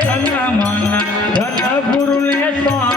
તન મન ધન ગુરુને સોંપતા